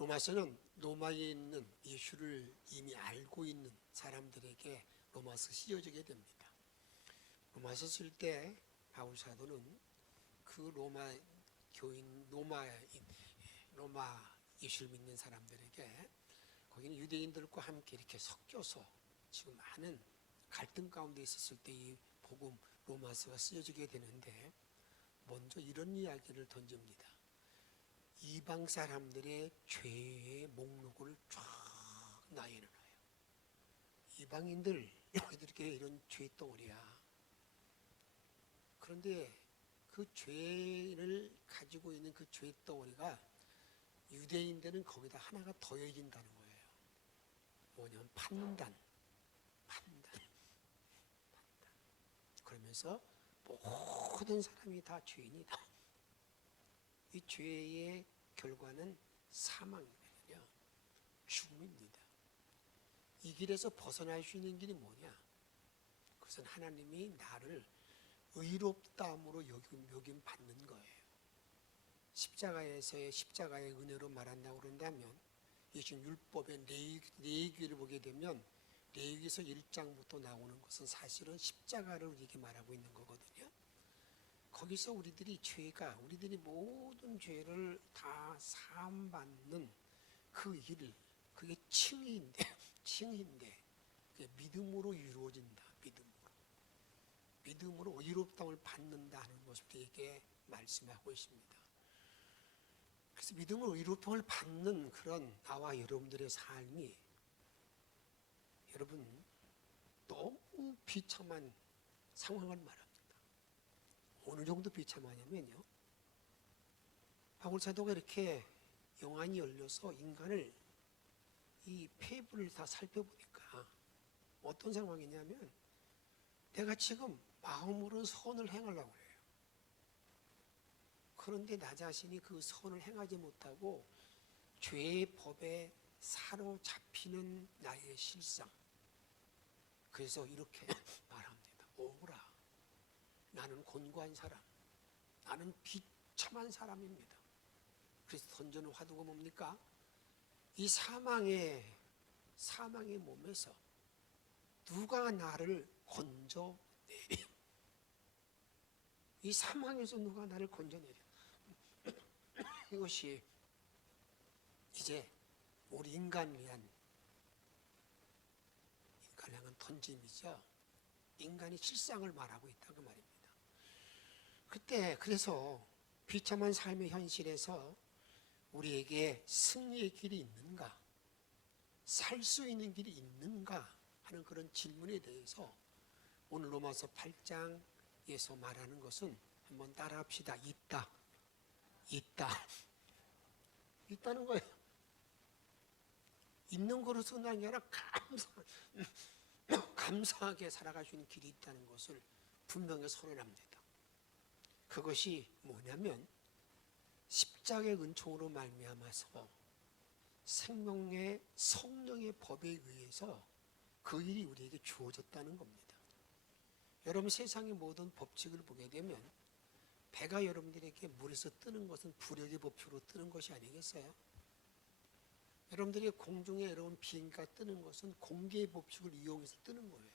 로마서는 로마에 있는 예수를 이미 알고 있는 사람들에게 로마서 쓰여지게 됩니다. 로마서 쓸 때 바울 사도는 그 로마 교인, 로마 예수를 믿는 사람들에게, 거기는 유대인들과 함께 이렇게 섞여서 지금 많은 갈등 가운데 있었을 때 이 복음 로마서가 쓰여지게 되는데, 먼저 이런 이야기를 던집니다. 이방 사람들의 죄의 목록을 쫙 나열해놔요. 이방인들, 너희들에게 이런 죄 덩어리야. 그런데 그 죄를 가지고 있는 그 죄 덩어리가 유대인들은 거기다 하나가 더해진다는 거예요. 뭐냐면 판단. 그러면서 모든 사람이 다 죄인이다. 이 죄의 결과는 사망이거든요. 죽음입니다. 이 길에서 벗어날 수 있는 길이 뭐냐? 그것은 하나님이 나를 의롭다함으로 여김 받는 거예요. 십자가에서의 십자가의 은혜로 말한다고 그런다면, 예수님 율법의 레위기를 보게 되면 레위기서 1장부터 나오는 것은 사실은 십자가를 우리에게 말하고 있는 거거든요. 거기서 우리들이 모든 죄를 다 사함받는 그 일, 그게 칭의인데 그게 믿음으로 이루어진다. 믿음으로 의롭다함을 받는다 하는 것을 우리에게 말씀하고 있습니다. 그래서 믿음으로 의롭다함을 받는 그런 나와 여러분들의 삶이, 여러분, 너무 비참한 상황을 말합니다. 어느 정도 비참하냐면요, 바울 사도가 이렇게 영안이 열려서 인간을, 이 폐부를 다 살펴보니까 어떤 상황이냐면, 내가 지금 마음으로 선을 행하려고 해요. 그런데 나 자신이 그 선을 행하지 못하고 죄의 법에 사로잡히는 나의 실상. 그래서 이렇게 말합니다. 오라, 나는 곤고한 사람, 나는 비참한 사람입니다. 그래서 던져는 화두가 뭡니까? 이 사망의 몸에서 누가 나를 건져내려? 이 사망에서 누가 나를 건져내려? 이것이 이제 우리 인간을 향한 던짐이죠. 인간의 실상을 말하고 있다고 말입니다. 그래서 비참한 삶의 현실에서 우리에게 승리의 길이 있는가, 살 수 있는 길이 있는가 하는 그런 질문에 대해서 오늘 로마서 8장에서 말하는 것은, 한번 따라합시다. 있다는 거예요. 있는 거로서는 아니라 감사하게 살아갈 수 있는 길이 있다는 것을 분명히 선언합니다. 그것이 뭐냐면, 십자가의 은총으로 말미암아서 생명의 성령의 법에 의해서 그 일이 우리에게 주어졌다는 겁니다. 여러분, 세상의 모든 법칙을 보게 되면 배가 여러분들에게 물에서 뜨는 것은 부력의 법칙으로 뜨는 것이 아니겠어요? 여러분들이 공중에 여러분 비행기가 뜨는 것은 공기의 법칙을 이용해서 뜨는 거예요.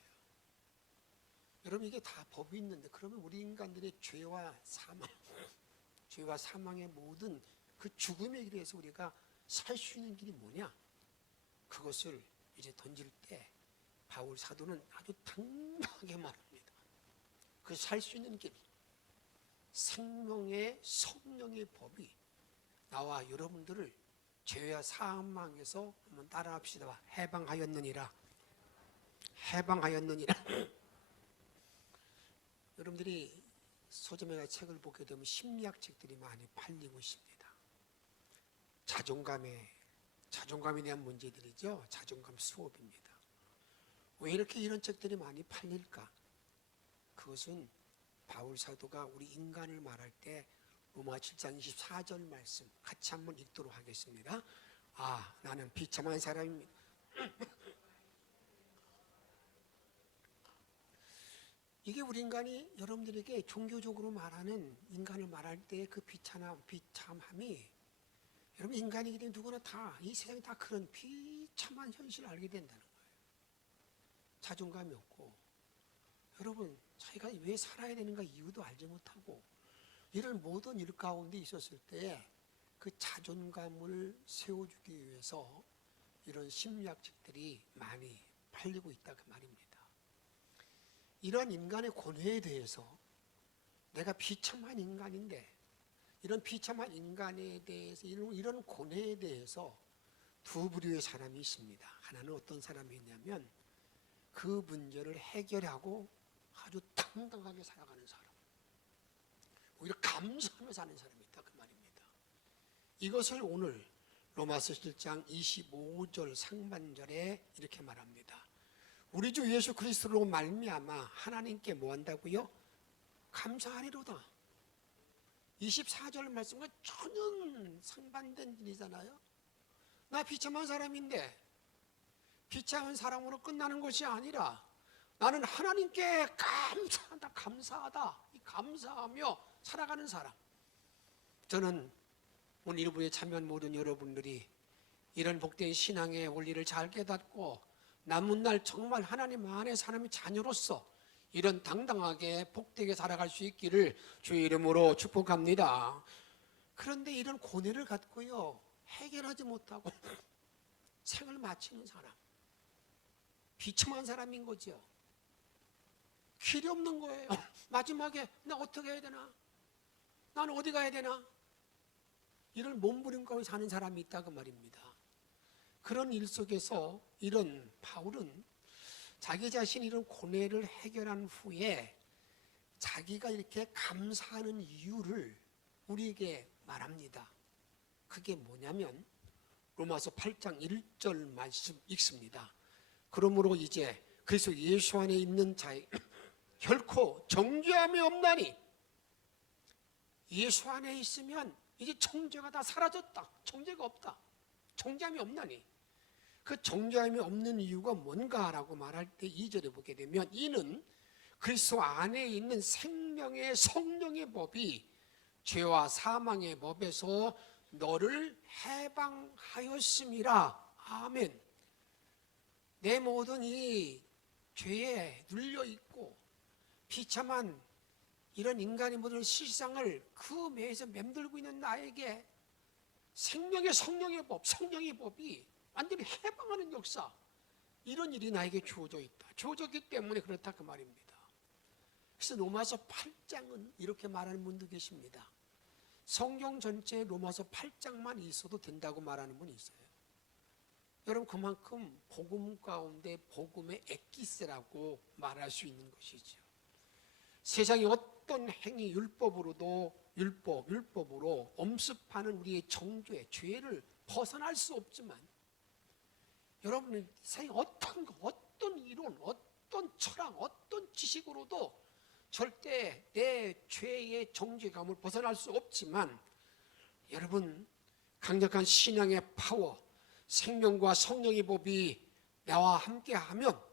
여러분, 이게 다 법이 있는데, 그러면 우리 인간들의 죄와 사망의 모든 그 죽음의 길에서 우리가 살 수 있는 길이 뭐냐? 그것을 이제 던질 때 바울 사도는 아주 당당하게 말합니다. 그 살 수 있는 길, 생명의 성령의 법이 나와 여러분들을 죄와 사망에서 한번 따라합시다. 해방하였느니라. 여러분들이 서점에 가서 책을 보게 되면 심리학 책들이 많이 팔리고 있습니다. 자존감에 대한 문제들이죠. 자존감 수업입니다. 왜 이렇게 이런 책들이 많이 팔릴까? 그것은 바울 사도가 우리 인간을 말할 때 로마 7장 24절 말씀 같이 한번 읽도록 하겠습니다. 나는 비참한 사람입니다. 이게 우리 인간이 여러분들에게 종교적으로 말하는 인간을 말할 때 그 비참함이 여러분, 인간이기 때문에 누구나 다, 이 세상에 다 그런 비참한 현실을 알게 된다는 거예요. 자존감이 없고, 여러분, 자기가 왜 살아야 되는가 이유도 알지 못하고, 이런 모든 일 가운데 있었을 때 그 자존감을 세워주기 위해서 이런 심리학책들이 많이 팔리고 있다 그 말입니다. 이러한 인간의 고뇌에 대해서, 내가 비참한 인간인데 이런 비참한 인간에 대해서, 이런 고뇌에 대해서 두 부류의 사람이 있습니다. 하나는 어떤 사람이 있냐면 그 문제를 해결하고 아주 당당하게 살아가는 사람, 오히려 감사하며 사는 사람이 있다 그 말입니다. 이것을 오늘 로마서 7장 25절 상반절에 이렇게 말합니다. 우리 주 예수 그리스도로 말미암아 하나님께 뭐 한다고요? 감사하리로다. 24절 말씀과 전혀 상반된 일이잖아요. 나 비참한 사람인데 비참한 사람으로 끝나는 것이 아니라 나는 하나님께 감사하다, 감사하다, 감사하며 살아가는 사람. 저는 오늘 일부에 참여한 모든 여러분들이 이런 복된 신앙의 원리를 잘 깨닫고 남은 날 정말 하나님 안에 사람의 자녀로서 이런 당당하게 복되게 살아갈 수 있기를 주의 이름으로 축복합니다. 그런데 이런 고뇌를 갖고요, 해결하지 못하고 생을 마치는 사람, 비참한 사람인 거죠. 길이 없는 거예요. 마지막에 나 어떻게 해야 되나? 나는 어디 가야 되나? 이런 몸부림가에 사는 사람이 있다 그 말입니다. 그런 일 속에서 이런 바울은 자기 자신이 이런 고뇌를 해결한 후에 자기가 이렇게 감사하는 이유를 우리에게 말합니다. 그게 뭐냐면 로마서 8장 1절 말씀 읽습니다. 그러므로 이제 그리스도 예수 안에 있는 자에 결코 정죄함이 없나니, 예수 안에 있으면 이제 정죄가 다 사라졌다, 정죄가 없다, 정죄함이 없나니, 그 정죄함이 없는 이유가 뭔가라고 말할 때 2절에 보게 되면 이는 그리스도 안에 있는 생명의 성령의 법이 죄와 사망의 법에서 너를 해방하였음이라. 아멘. 내 모든 이 죄에 눌려있고 비참한 이런 인간의 모든 실상을 그 매에서 맴돌고 있는 나에게 생명의 성령의 법, 성령의 법이 완전히 해방하는 역사, 이런 일이 나에게 주어져 있다, 주어졌기 때문에 그렇다 그 말입니다. 그래서 로마서 8장은 이렇게 말하는 분도 계십니다. 성경 전체에 로마서 8장만 있어도 된다고 말하는 분이 있어요. 여러분, 그만큼 복음 가운데 복음의 엑기스라고 말할 수 있는 것이죠. 세상의 어떤 행위, 율법으로 엄습하는 우리의 정죄, 죄를 벗어날 수 없지만, 여러분은 세상의 어떤 이론, 어떤 철학, 어떤 지식으로도 절대 내 죄의 정죄감을 벗어날 수 없지만, 여러분, 강력한 신앙의 파워, 생명과 성령의 법이 나와 함께하면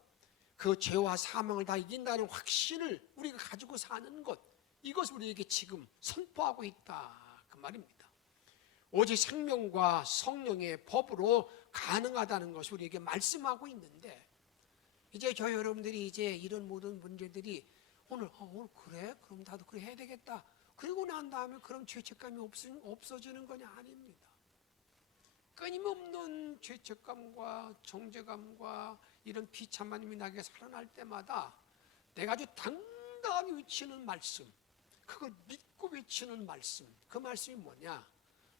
그 죄와 사망을 다 이긴다는 확신을 우리가 가지고 사는 것, 이것을 우리에게 지금 선포하고 있다 그 말입니다. 오직 생명과 성령의 법으로 가능하다는 것을 우리에게 말씀하고 있는데, 이제 저 여러분들이 이제 이런 모든 문제들이 오늘 그래? 그럼 나도 그래 해야 되겠다, 그리고 난 다음에 그런 죄책감이 없어지는 거냐? 아닙니다. 끊임없는 죄책감과 정죄감과 이런 비참함이 나에게 살아날 때마다 내가 아주 당당하게 외치는 말씀, 그걸 믿고 외치는 말씀, 그 말씀이 뭐냐?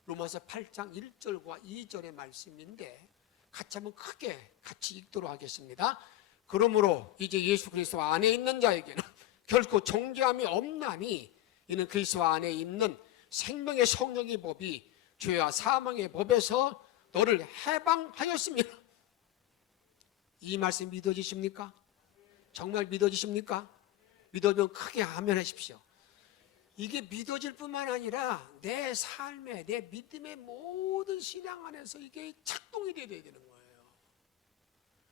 로마서 8장 1절과 2절의 말씀인데 같이 한번 크게 같이 읽도록 하겠습니다. 그러므로 이제 예수 그리스도 안에 있는 자에게는 결코 정죄함이 없나니, 이는 그리스도 안에 있는 생명의 성령의 법이 죄와 사망의 법에서 너를 해방하였습니다. 이 말씀 믿어지십니까? 정말 믿어지십니까? 믿어지면 크게 아멘 하십시오. 이게 믿어질 뿐만 아니라 내 삶에, 내 믿음의 모든 신앙 안에서 이게 작동이 돼야 되는 거예요.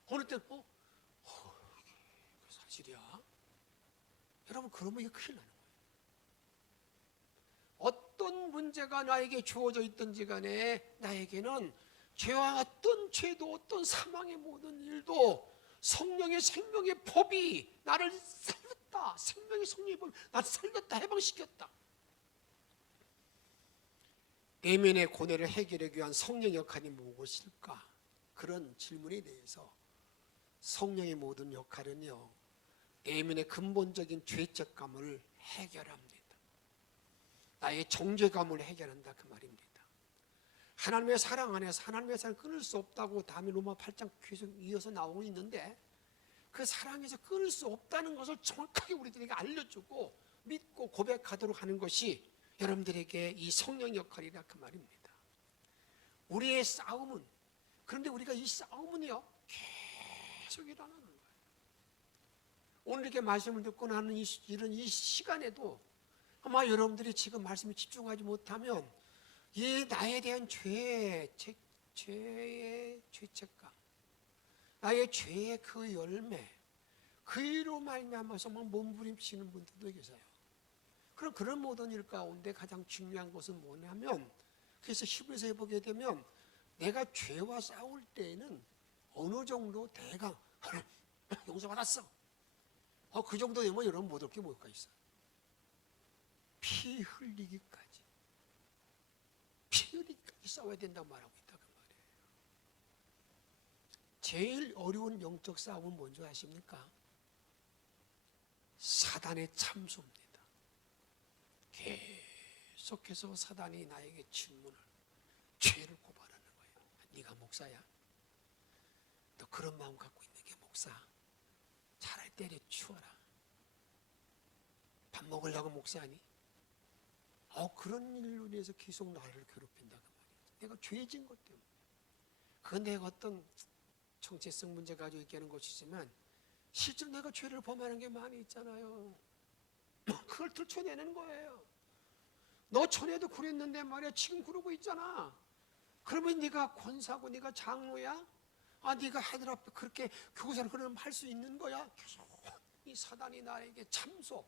어느 때는 사실이야? 여러분, 그러면 이게 큰일 나는 거예요. 어떤 문제가 나에게 주어져 있든지 간에 나에게는 죄와 어떤 죄도 어떤 사망의 모든 일도 성령의 생명의 법이 나를 살렸다. 생명의 성령의 법이 나를 살렸다. 해방시켰다. 내면의 고뇌를 해결하기 위한 성령 역할이 무엇일까? 그런 질문에 대해서 성령의 모든 역할은요, 내면의 근본적인 죄책감을 해결합니다. 나의 정죄감을 해결한다 그 말입니다. 하나님의 사랑 안에서 하나님의 사랑을 끊을 수 없다고 다음에 로마 8장 계속 이어서 나오고 있는데, 그 사랑에서 끊을 수 없다는 것을 정확하게 우리들에게 알려주고 믿고 고백하도록 하는 것이 여러분들에게 이 성령 역할이라 그 말입니다. 우리의 싸움은, 그런데 우리가 이 싸움은요 계속 일어나는 거예요. 오늘 이렇게 말씀을 듣고 나는 이런 이 시간에도 아마 여러분들이 지금 말씀에 집중하지 못하면 이 나에 대한 죄의 죄책감, 나의 죄의 그 열매, 그로 말미암아서 막 몸부림치는 분들도 계세요. 그럼 그런 모든 일 가운데 가장 중요한 것은 뭐냐면, 그래서 히브리서에 보게 되면 내가 죄와 싸울 때에는 어느 정도 대강 용서받았어. 그 정도 되면 여러분 못 얻게 뭘까 있어요. 피 흘리기까지 싸워야 된다고 말하고 있다 그 말이에요. 제일 어려운 영적 싸움은 뭔지 아십니까? 사단의 참소입니다. 계속해서 사단이 나에게 질문을, 죄를 고발하는 거예요. 네가 목사야? 너 그런 마음 갖고 있는 게 목사? 차라리 때려치워라. 밥 먹으려고 목사니? 그런 일로 인해서 계속 나를 괴롭힌다 그 말이에요. 내가 죄진 것 때문에. 그건 내가 어떤 정체성 문제 가지고 있게 하는 것이지만 실제로 내가 죄를 범하는 게 많이 있잖아요. 그걸 들춰내는 거예요. 너 전에도 그랬는데 말이야, 지금 그러고 있잖아. 그러면 네가 권사고 네가 장로야? 네가 하늘 앞에 그렇게 교사를 그러면 할 수 있는 거야? 계속 이 사단이 나에게 참소,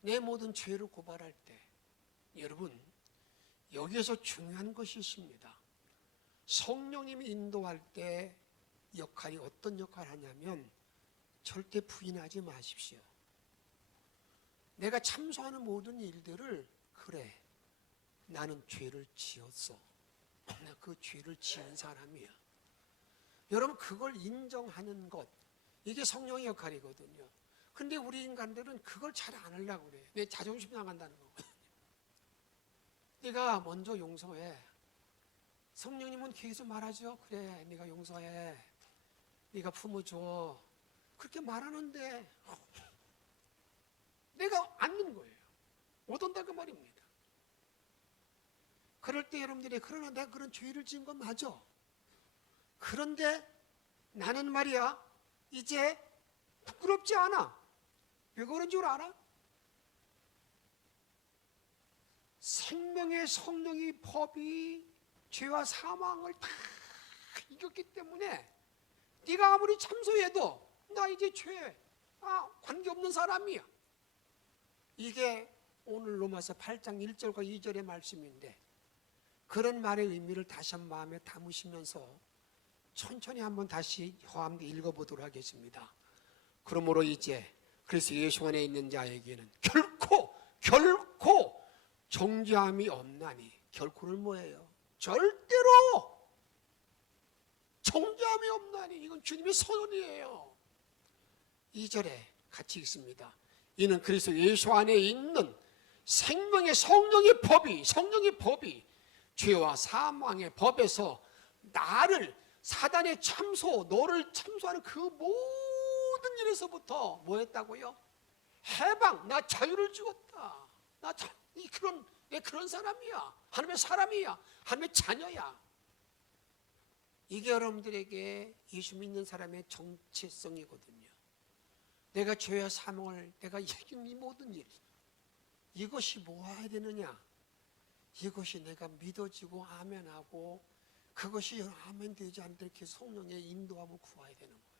내 모든 죄를 고발할 때, 여러분 여기에서 중요한 것이 있습니다. 성령님이 인도할 때 역할이 어떤 역할을 하냐면 절대 부인하지 마십시오. 내가 참소하는 모든 일들을, 그래 나는 죄를 지었어, 나 그 죄를 지은 사람이야, 여러분 그걸 인정하는 것, 이게 성령의 역할이거든요. 근데 우리 인간들은 그걸 잘 안 하려고 그래요. 내 자존심 나간다는 거거든요. 네가 먼저 용서해. 성령님은 계속 말하죠. 그래 네가 용서해, 네가 품어줘, 그렇게 말하는데 내가 않는 거예요. 못 온다 그 말입니다. 그럴 때 여러분들이, 그러나 내가 그런 죄를 지은 건 맞아. 그런데 나는 말이야 이제 부끄럽지 않아. 왜 그런 줄 알아? 생명의 성령의 법이 죄와 사망을 다 이겼기 때문에 네가 아무리 참소해도 나 이제 죄 관계없는 사람이야. 이게 오늘 로마서 8장 1절과 2절의 말씀인데, 그런 말의 의미를 다시 한번 마음에 담으시면서 천천히 한번 다시 저와 함께 읽어보도록 하겠습니다. 그러므로 이제 그래서 예수 안에 있는 자에게는 결코 정죄함이 없나니. 결코는 뭐예요? 절대로 정죄함이 없나니. 이건 주님의 선언이에요. 2절에 같이 읽습니다. 이는 그래서 예수 안에 있는 생명의 성령의 법이 죄와 사망의 법에서 나를, 사단의 참소, 너를 참소하는 그 모든 일에서부터 뭐 했다고요? 해방, 나 자유를 주었다. 내 그런 사람이야. 하나님의 사람이야. 하나님의 자녀야. 이게 여러분들에게 예수 믿는 사람의 정체성이거든요. 내가 죄와 사망을 내가 이긴 이 모든 일, 이것이 뭐해야 되느냐? 이것이 내가 믿어지고 아멘하고, 그것이 아멘 되지 않을 때 성령의 인도함을 구해야 되는 거예요.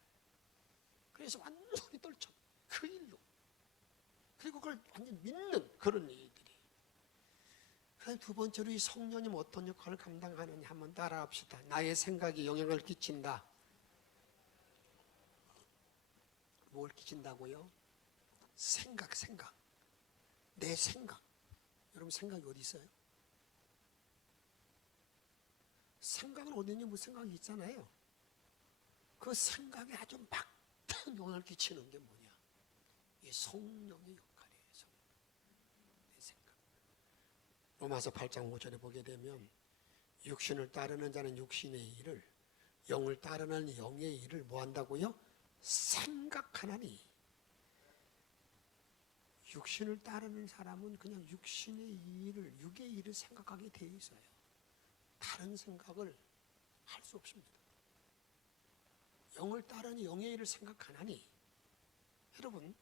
그래서 완전히 떨쳐 그 일로, 그리고 그걸 완전히 믿는 그런 일들이. 그다음 두 번째로 이 성령님 어떤 역할을 감당하느냐 한번 따라합시다. 나의 생각이 영향을 끼친다. 뭘 끼친다고요? 생각. 내 생각. 여러분 생각이 어디 있어요? 생각은 어디 있는지 무슨 생각이 있잖아요. 그 생각에 아주 막대한 영향을 끼치는 게 뭐냐? 이 성령의 역할이에요. 내 생각. 로마서 8장 5절에 보게 되면 육신을 따르는 자는 육신의 일을, 영을 따르는 영의 일을 뭐 한다고요? 생각하나니. 육신을 따르는 사람은 그냥 육신의 일을, 육의 일을 생각하게 돼 있어요. 다른 생각을 할 수 없습니다. 영을 따르는 영의 일을 생각하나니. 여러분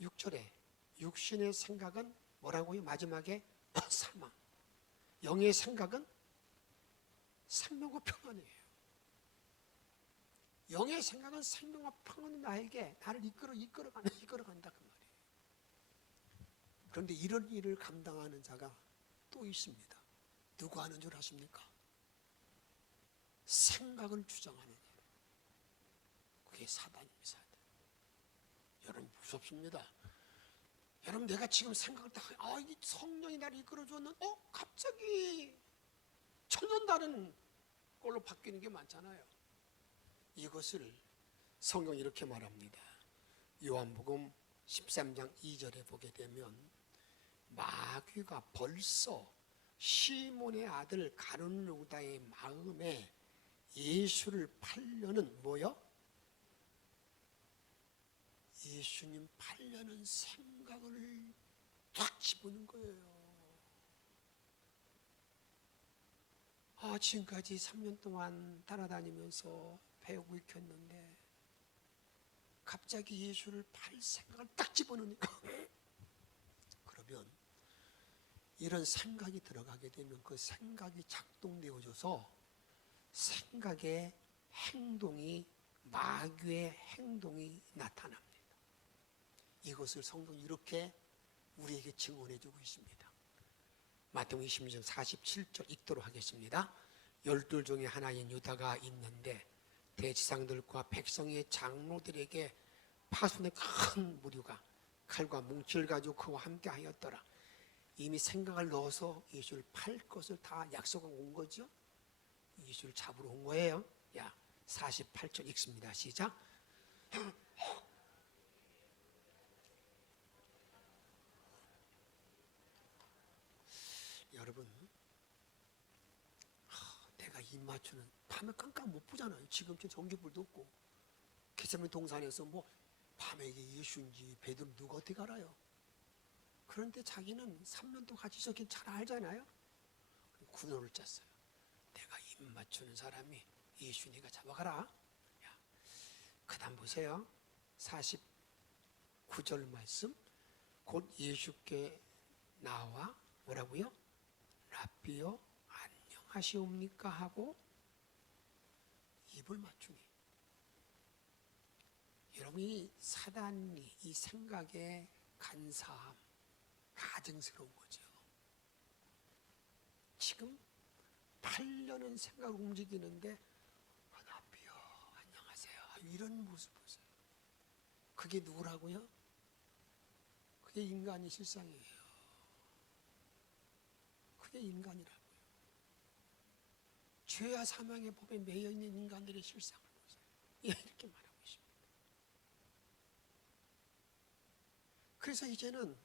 6절에 육신의 생각은 뭐라고요? 마지막에 사망. 영의 생각은 생명과 평안이에요. 영의 생각은 생명과 평안이 나를 이끌어간다 그 말이에요. 그런데 이런 일을 감당하는 자가 또 있습니다. 누구 하는 줄 아십니까? 생각을 주장하는 사람. 그게 사단입니다. 사단. 여러분 무섭습니다. 여러분 내가 지금 생각을 이 성령이 나를 이끌어주었는 갑자기 전혀 다른 걸로 바뀌는 게 많잖아요. 이것을 성경이 이렇게 말합니다. 요한복음 13장 2절에 보게 되면 마귀가 벌써 시몬의 아들 가룟 유다의 마음에 예수를 팔려는 뭐요? 예수님 팔려는 생각을 딱 집어넣는 거예요. 지금까지 3년 동안 따라다니면서 배우고 익혔는데 갑자기 예수를 팔 생각을 딱 집어넣으니까 그러면 이런 생각이 들어가게 되면 그 생각이 작동되어져서 생각의 행동이 마귀의 행동이 나타납니다. 이것을 성경이 이렇게 우리에게 증언해 주고 있습니다. 마태복음 26장 47절 읽도록 하겠습니다. 12 중에 하나인 유다가 있는데 대지상들과 백성의 장로들에게 파손의 큰 무리가 칼과 뭉치를 가지고 그와 함께 하였더라. 이미 생각을 넣어서 예수를 팔 것을 다 약속하고 온 거죠. 예수를 잡으러 온 거예요. 48절 읽습니다. 시작. 여러분 내가 입 맞추는 밤에 깜깜 못 보잖아요. 지금처럼 전기불도 없고 겟세마네 동산에서 밤에 이게 예수인지 베드로 누가 어떻게 알아요? 그런데 자기는 3년 동안 같이 있었긴 잘 알잖아요. 군호를 짰어요. 내가 입 맞추는 사람이 예수니가 잡아가라. 그 다음 보세요. 49절 말씀. 곧 예수께 나와 뭐라고요? 랍비요 안녕하시옵니까 하고 입을 맞추니. 여러분이 사단이 이 생각에 간사함, 가증스러운 거죠. 지금 8년은 생각을 움직이는데 랍비요 안녕하세요 이런 모습 보세요. 그게 누구라고요? 그게 인간의 실상이에요. 그게 인간이라고요. 죄와 사망의 법에 매여 있는 인간들의 실상을 보세요. 이렇게 말하고 있습니다. 그래서 이제는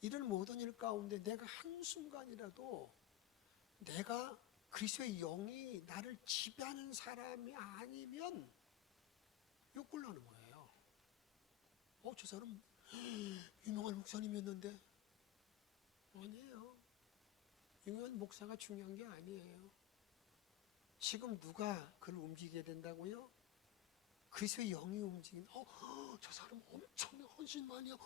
이런 모든 일 가운데 내가 한순간이라도 내가 그리스도의 영이 나를 지배하는 사람이 아니면 욕을하는 거예요. 저 사람 유명한 목사님이었는데. 아니에요. 유명한 목사가 중요한 게 아니에요. 지금 누가 그를 움직이게 된다고요? 그리스도의 영이 움직인. 저 사람 엄청난 헌신만이야.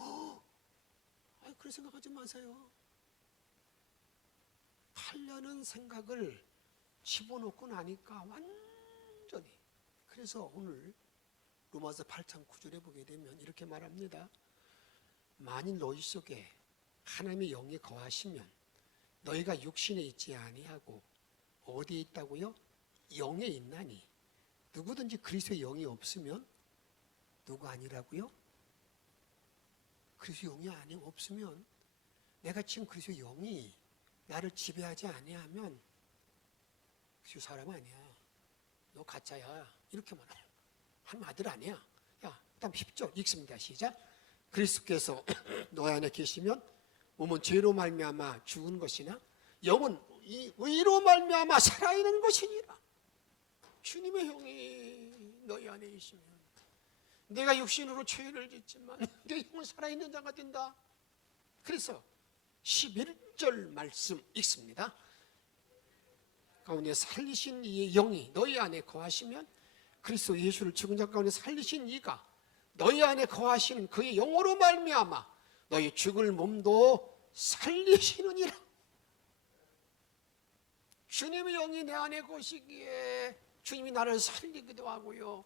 그렇게 생각하지 마세요. 팔려는 생각을 집어넣고 나니까 완전히. 그래서 오늘 로마서 8장 9절에 보게 되면 이렇게 말합니다. 만일 너희 속에 하나님의 영이 거하시면 너희가 육신에 있지 아니하고 어디에 있다고요? 영에 있나니. 누구든지 그리스도의 영이 없으면 누구 아니라고요? 그리스도 영이 아니 없으면, 내가 지금 그리스도 영이 나를 지배하지 아니하면 그리스도 사람 아니야. 너 가짜야. 이렇게 말해요. 한 아들 아니야. 야, 그다음 10절 읽습니다. 시작. 그리스도께서 너희 안에 계시면 몸은 죄로 말미암아 죽은 것이나 영은 이 의로 말미암아 살아있는 것이니라. 주님의 영이 너희 안에 있으면 내가 육신으로 죄를 짓지만 내 영은 살아있는 자가 된다. 그래서 11절 말씀 읽습니다. 가운데 살리신 이의 영이 너희 안에 거하시면 그리스도 예수를 죽은 자 가운데 살리신 이가 너희 안에 거하시는 그의 영으로 말미암아 너희 죽을 몸도 살리시느니라. 주님의 영이 내 안에 거시기에 주님이 나를 살리기도 하고요.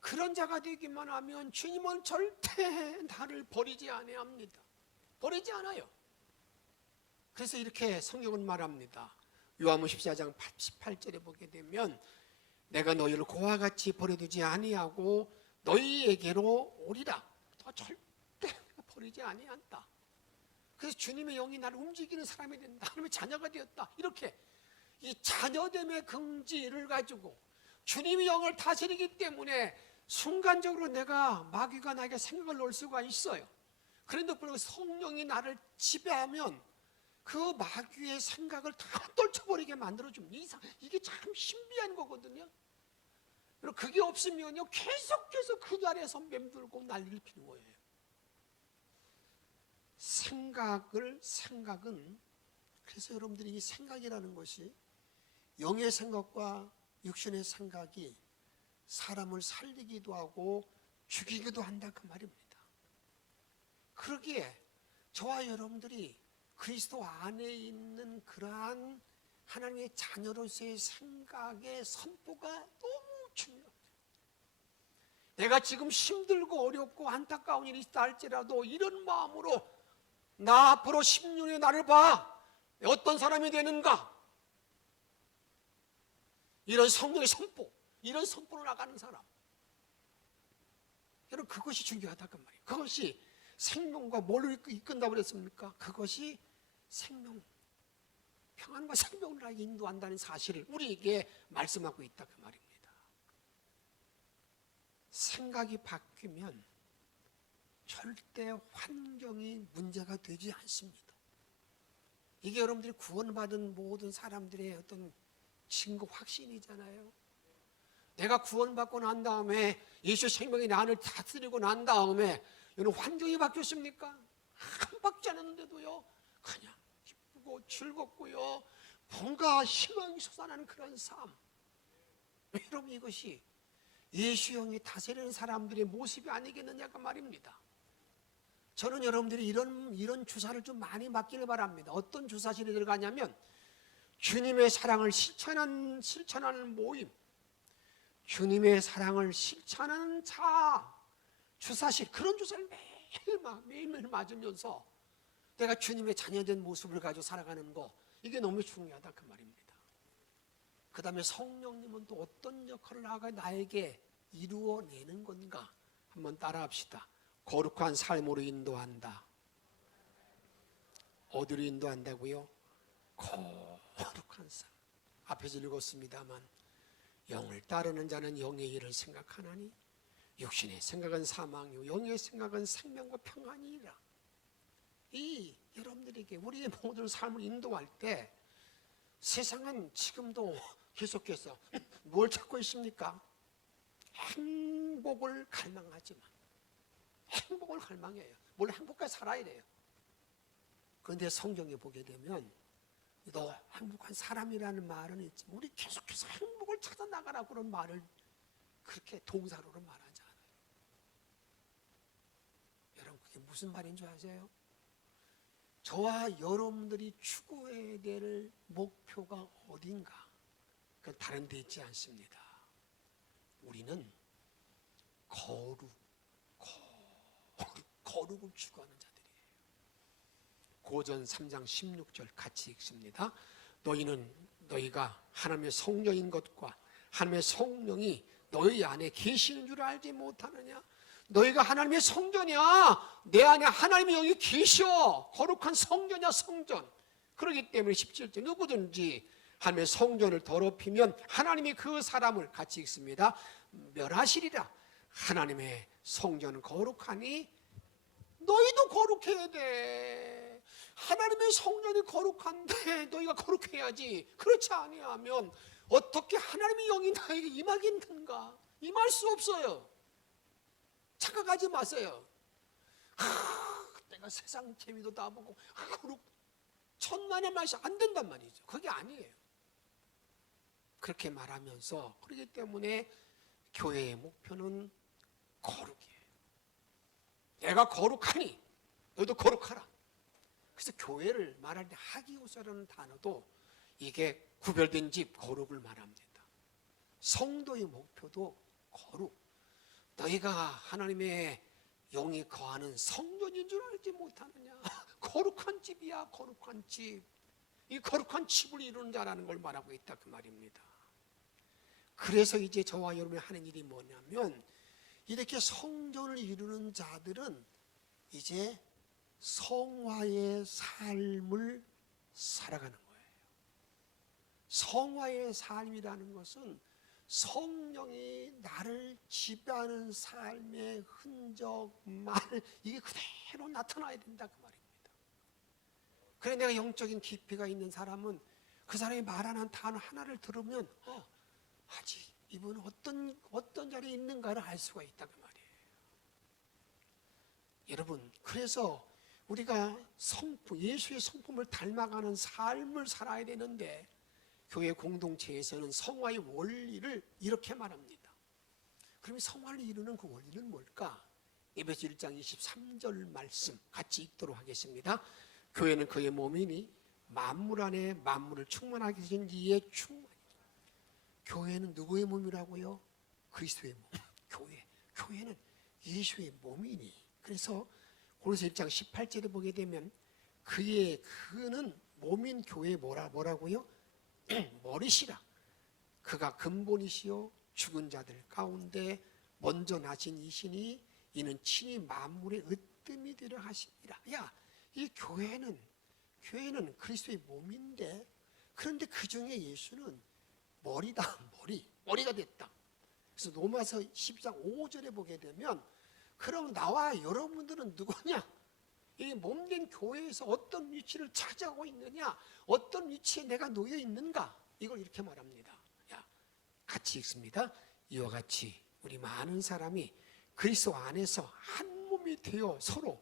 그런 자가 되기만 하면 주님은 절대 나를 버리지 아니합니다. 버리지 않아요. 그래서 이렇게 성경은 말합니다. 요한복음 14장 18절에 보게 되면 내가 너희를 고와 같이 버려두지 아니하고 너희에게로 오리라. 너 절대 버리지 아니한다. 그래서 주님의 영이 나를 움직이는 사람이 된다. 하나님의 자녀가 되었다. 이렇게 이 자녀됨의 긍지를 가지고 주님의 영을 다스리기 때문에 순간적으로 내가 마귀가 나에게 생각을 넣을 수가 있어요. 그런데 불구하고 성령이 나를 지배하면 그 마귀의 생각을 다 떨쳐버리게 만들어줍니다. 이게 참 신비한 거거든요. 그게 없으면요 계속해서 그 자리에서 맴돌고 난리를 피는 거예요. 생각은 그래서 여러분들이 이 생각이라는 것이 영의 생각과 육신의 생각이 사람을 살리기도 하고 죽이기도 한다 그 말입니다. 그러기에 저와 여러분들이 그리스도 안에 있는 그러한 하나님의 자녀로서의 생각의 선포가 너무 중요합니다. 내가 지금 힘들고 어렵고 안타까운 일이 있다 할지라도 이런 마음으로 나 앞으로 10년의 나를 봐. 어떤 사람이 되는가? 이런 성령의 선포, 이런 선포로 나가는 사람. 여러분 그것이 중요하다 그 말이에요. 그것이 생명과 뭘 이끈다고 그랬습니까? 그것이 생명, 평안과 생명을 하게 인도한다는 사실을 우리에게 말씀하고 있다 그 말입니다. 생각이 바뀌면 절대 환경이 문제가 되지 않습니다. 이게 여러분들이 구원받은 모든 사람들의 어떤 증거 확신이잖아요. 내가 구원받고 난 다음에 예수 생명이 나를 다스리고 난 다음에 여러분 환경이 바뀌었습니까? 안 바뀌지 않았는데도요 그냥 기쁘고 즐겁고요 뭔가 희망이 솟아나는 그런 삶. 여러분 이것이 예수 영이 다스리는 사람들의 모습이 아니겠느냐가 말입니다. 저는 여러분들이 이런 주사를 좀 많이 맞기를 바랍니다. 어떤 주사실이 들어가냐면 주님의 사랑을 실천하는 모임, 주님의 사랑을 실천하는 자, 주사실, 그런 주사를 매일매일 맞으면서 내가 주님의 자녀된 모습을 가지고 살아가는 거, 이게 너무 중요하다 그 말입니다. 그 다음에 성령님은 또 어떤 역할을 나에게 이루어내는 건가 한번 따라합시다. 거룩한 삶으로 인도한다. 어디로 인도한다고요? 거룩한 삶. 앞에서 읽었습니다만 영을 따르는 자는 영의 일을 생각하나니 육신의 생각은 사망이요 영의 생각은 생명과 평안이라. 이 여러분들에게 우리의 모든 삶을 인도할 때 세상은 지금도 계속해서 뭘 찾고 있습니까? 행복을 갈망하지만 행복을 갈망해요. 원래 행복하게 살아야 돼요. 그런데 성경에 보게 되면 너 행복한 사람이라는 말은 있지만 우리 계속해서 행복을 찾아 나가라고 그런 말을 그렇게 동사로는 말하지 않아요. 여러분 그게 무슨 말인 줄 아세요? 저와 여러분들이 추구해야 될 목표가 어딘가? 그건 다른 데 있지 않습니다. 우리는 거룩을 추구하는 자들이에요. 고전 3장 16절 같이 읽습니다. 너희가 하나님의 성령인 것과 하나님의 성령이 너희 안에 계시는 줄 알지 못하느냐? 너희가 하나님의 성전이야. 내 안에 하나님의 영이 계셔. 거룩한 성전이야, 성전. 그렇기 때문에 17절 누구든지 하나님의 성전을 더럽히면 하나님이 그 사람을 같이 읽습니다. 멸하시리라. 하나님의 성전은 거룩하니 너희도 거룩해야 돼. 하나님의 성전이 거룩한데 너희가 거룩해야지. 그렇지 아니하면 어떻게 하나님의 영이 나에게 임하겠는가? 임할 수 없어요. 착각하지 마세요. 내가 세상 재미도 다 보고 거룩 천만의 말씀 안 된단 말이죠. 그게 아니에요. 그렇게 말하면서 그렇기 때문에 교회의 목표는 거룩이에요. 내가 거룩하니 너희도 거룩하라. 그래서 교회를 말할 때 하기오사라는 단어도 이게 구별된 집 거룩을 말합니다. 성도의 목표도 거룩. 너희가 하나님의 영이 거하는 성전인 줄 알지 못하느냐? 거룩한 집이야, 거룩한 집. 이 거룩한 집을 이루는 자라는 걸 말하고 있다 그 말입니다. 그래서 이제 저와 여러분이 하는 일이 뭐냐면 이렇게 성전을 이루는 자들은 이제 성화의 삶을 살아가는 거예요. 성화의 삶이라는 것은 성령이 나를 지배하는 삶의 흔적, 말, 이게 그대로 나타나야 된다 그 말입니다. 그래 내가 영적인 깊이가 있는 사람은 그 사람이 말하는 단어 하나를 들으면 아직 이분은 어떤 자리에 있는가를 알 수가 있다 그 말이에요. 여러분, 그래서 우리가 예수의 성품을 닮아가는 삶을 살아야 되는데 교회 공동체에서는 성화의 원리를 이렇게 말합니다. 그럼 성화를 이루는 그 원리는 뭘까? 에베소 1장 23절 말씀 같이 읽도록 하겠습니다. 교회는 그의 몸이니 만물 안에 만물을 충만하게 하신 이의 충만이죠. 교회는 누구의 몸이라고요? 그리스도의 몸. 교회는 예수의 몸이니. 그래서 고린도서 1장 18절에 보게 되면 그는 몸인 교회의 뭐라고요? 머리시라. 그가 근본이시요 죽은 자들 가운데 먼저 나신 이시니 이는 친히 만물의 으뜸이 되려 하시니라. 야, 이 교회는 그리스도의 몸인데 그런데 그 중에 예수는 머리다. 머리가 됐다. 그래서 로마서 12장 5절에 보게 되면 그럼 나와 여러분들은 누구냐? 이 몸된 교회에서 어떤 위치를 차지하고 있느냐? 어떤 위치에 내가 놓여 있는가? 이걸 이렇게 말합니다. 같이 읽습니다. 이와 같이 우리 많은 사람이 그리스도 안에서 한 몸이 되어 서로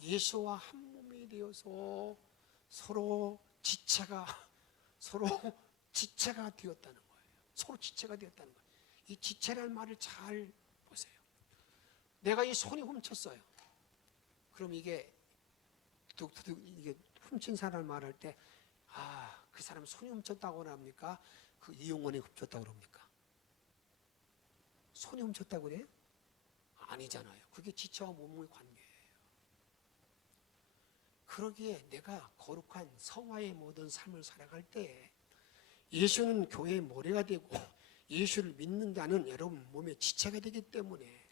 예수와 한 몸이 되어서 서로 지체가 되었다는 거예요. 서로 지체가 되었다는 거예요. 이 지체라는 말을 잘 보세요. 내가 이 손이 훔쳤어요. 그럼 이게 훔친 사람을 말할 때 그 사람 손이 훔쳤다고 합니까? 그 이용원이 훔쳤다고 그럽니까? 손이 훔쳤다고 그래요? 아니잖아요. 그게 지체와 몸의 관계예요. 그러기에 내가 거룩한 성화의 모든 삶을 살아갈 때 예수는 교회의 머리가 되고 예수를 믿는다는 여러분 몸의 지체가 되기 때문에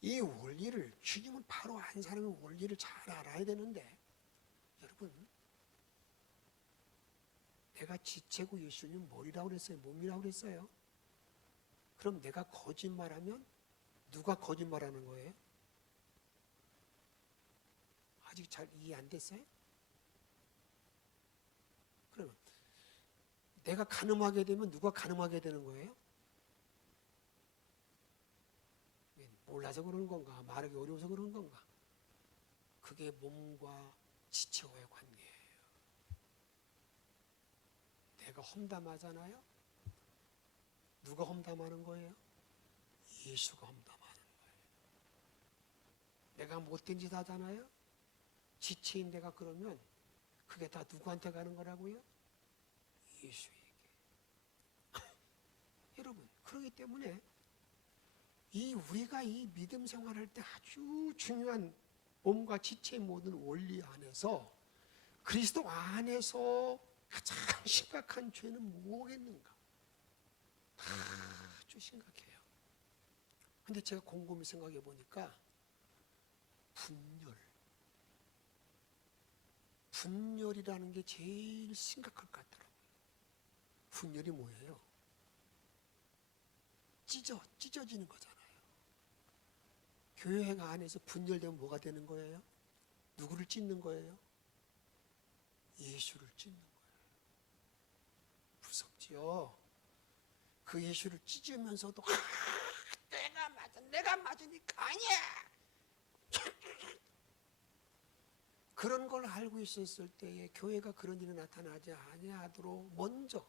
이 원리를 주님은 바로 한 사람의 원리를 잘 알아야 되는데 여러분 내가 지체고 예수님 머리라고 그랬어요? 몸이라고 그랬어요? 그럼 내가 거짓말하면 누가 거짓말하는 거예요? 아직 잘 이해 안 됐어요? 그러면 내가 간음하게 되면 누가 간음하게 되는 거예요? 몰라서 그러는 건가? 말하기 어려워서 그러는 건가? 그게 몸과 지체와의 관계예요. 내가 험담하잖아요? 누가 험담하는 거예요? 예수가 험담하는 거예요. 내가 못된 짓 하잖아요? 지체인 내가 그러면 그게 다 누구한테 가는 거라고요? 예수에게. 여러분, 그렇기 때문에 우리가 이 믿음 생활할 때 아주 중요한 몸과 지체의 모든 원리 안에서 그리스도 안에서 가장 심각한 죄는 뭐겠는가? 아주 심각해요. 근데 제가 곰곰이 생각해 보니까 분열이라는 게 제일 심각할 것 같더라고요. 분열이 뭐예요? 찢어지는 거잖아요. 교회 안에서 분열되면 뭐가 되는 거예요? 누구를 찢는 거예요? 예수를 찢는 거예요. 무섭지요? 그 예수를 찢으면서도 내가 맞으니까 아니야. 그런 걸 알고 있었을 때에 교회가 그런 일이 나타나지 아니하도록 먼저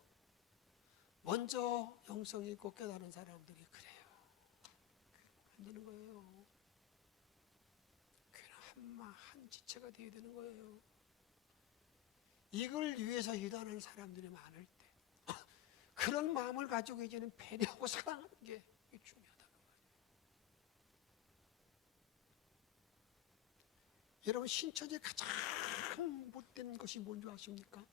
영성이 있고 깨달은 사람들이 그래요. 안 되는 거예요. 교회는 한 지체가 되어야 되는 거예요. 이걸 위해서 일하는 사람들이 많을 때 그런 마음을 가지고 이제는 배려하고 사랑하는 게 중요하다는 거예요. 여러분, 신천지의 가장 못된 것이 뭔지 아십니까?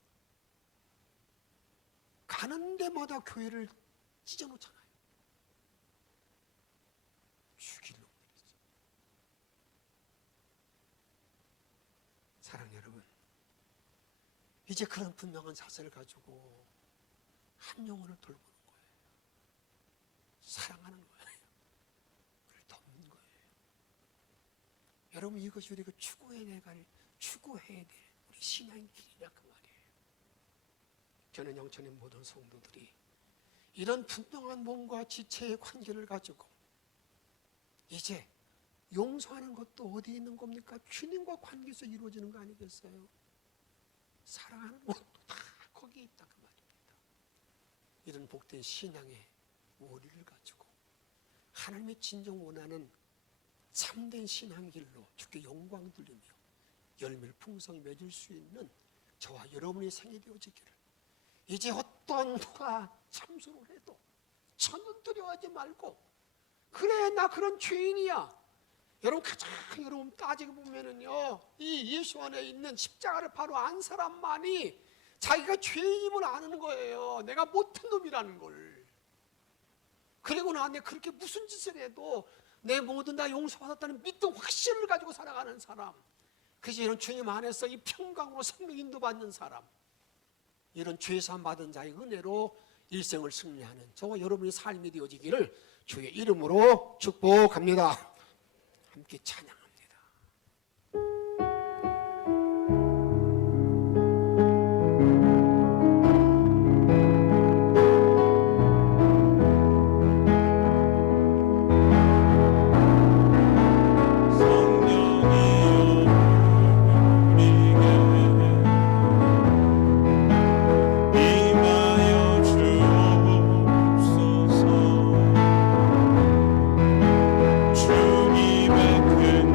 가는 데마다 교회를 찢어놓잖아요. 죽일 놈들이죠. 사랑 여러분, 이제 그런 분명한 자세를 가지고 한 영혼을 돌보는 거예요. 사랑하는 거예요. 그를 돕는 거예요. 여러분, 이것이 우리가 추구해야 될 우리 신앙의 길이라 그 말이에요. 저는 영천의 모든 성도들이 이런 분명한 몸과 지체의 관계를 가지고 이제 용서하는 것도 어디 있는 겁니까? 주님과 관계에서 이루어지는 거 아니겠어요? 사랑하는 것도 다 거기에 있다 그 말입니다. 이런 복된 신앙의 원리를 가지고 하나님의 진정 원하는 참된 신앙 길로 주께 영광 돌리며 열매를 풍성히 맺을 수 있는 저와 여러분의 생이 되어지기를, 이제 어떤 누가 참소를 해도 저는 두려워하지 말고, 그래 나 그런 죄인이야. 여러분, 가장 여러분 따지고 보면은요, 이 예수 안에 있는 십자가를 바로 안 사람만이 자기가 죄인임을 아는 거예요. 내가 못한 놈이라는 걸. 그리고 나한테 그렇게 무슨 짓을 해도 내 모든 다 용서받았다는 믿음 확신을 가지고 살아가는 사람, 그래서 이런 주님 안에서 이 평강으로 생명 인도받는 사람, 이런 죄사함 받은 자의 은혜로 일생을 승리하는 저와 여러분의 삶이 되어지기를 주의 이름으로 축복합니다. 함께 찬양합니다. 주님의 큰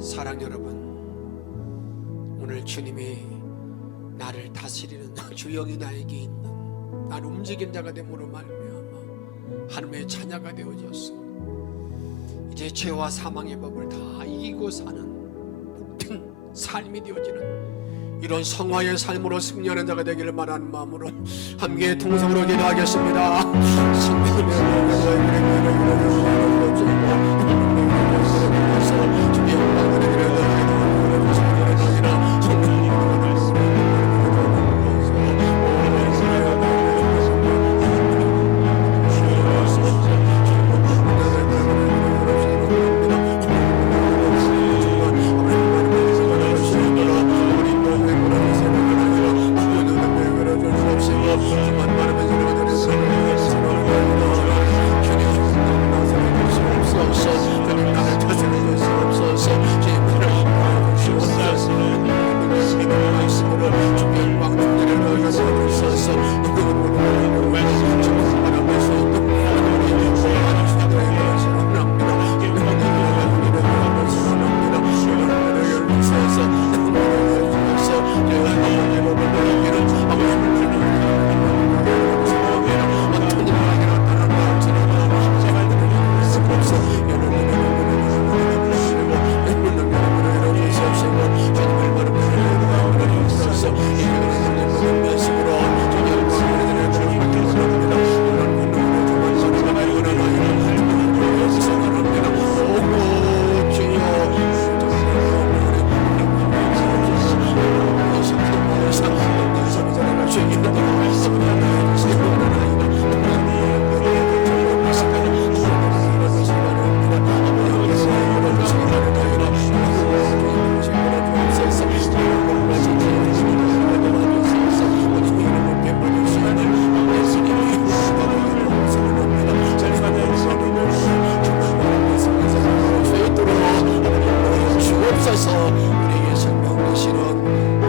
사랑 여러분, 오늘 주님이 나를 다스리는 주영이 나에게 있는 나를 움직인 자가 됨으로 말미암아 하나님의 자녀가 되어졌어. 이제 죄와 사망의 법을 다 이기고 사는 복된 삶이 되어지는 이런 성화의 삶으로 승리하는 자가 되기를 바라는 마음으로 함께 통성으로 기도하겠습니다. 주옵소서. 우리에게 생명 되시는